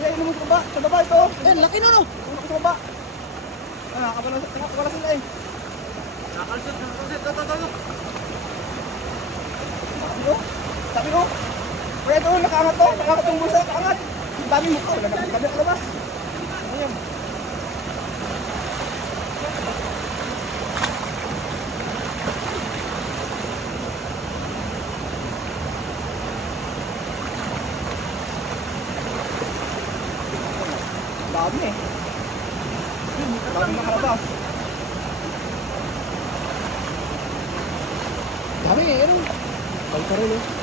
Kaya mo sa baba. Sa baba ito. Eh, laki na no. Uno ko sa baba. Ah, wala sila eh. Nakalsot. Ito. Sabi ko. Kaya ito, nakaangat to. Nakaangat yung bulsa. Nakaangat. Ang dami mo to. Dami ang labas. Ayan. Dami eh. Dami nakalabas. Dami eh. Ano? Balik ka rin eh.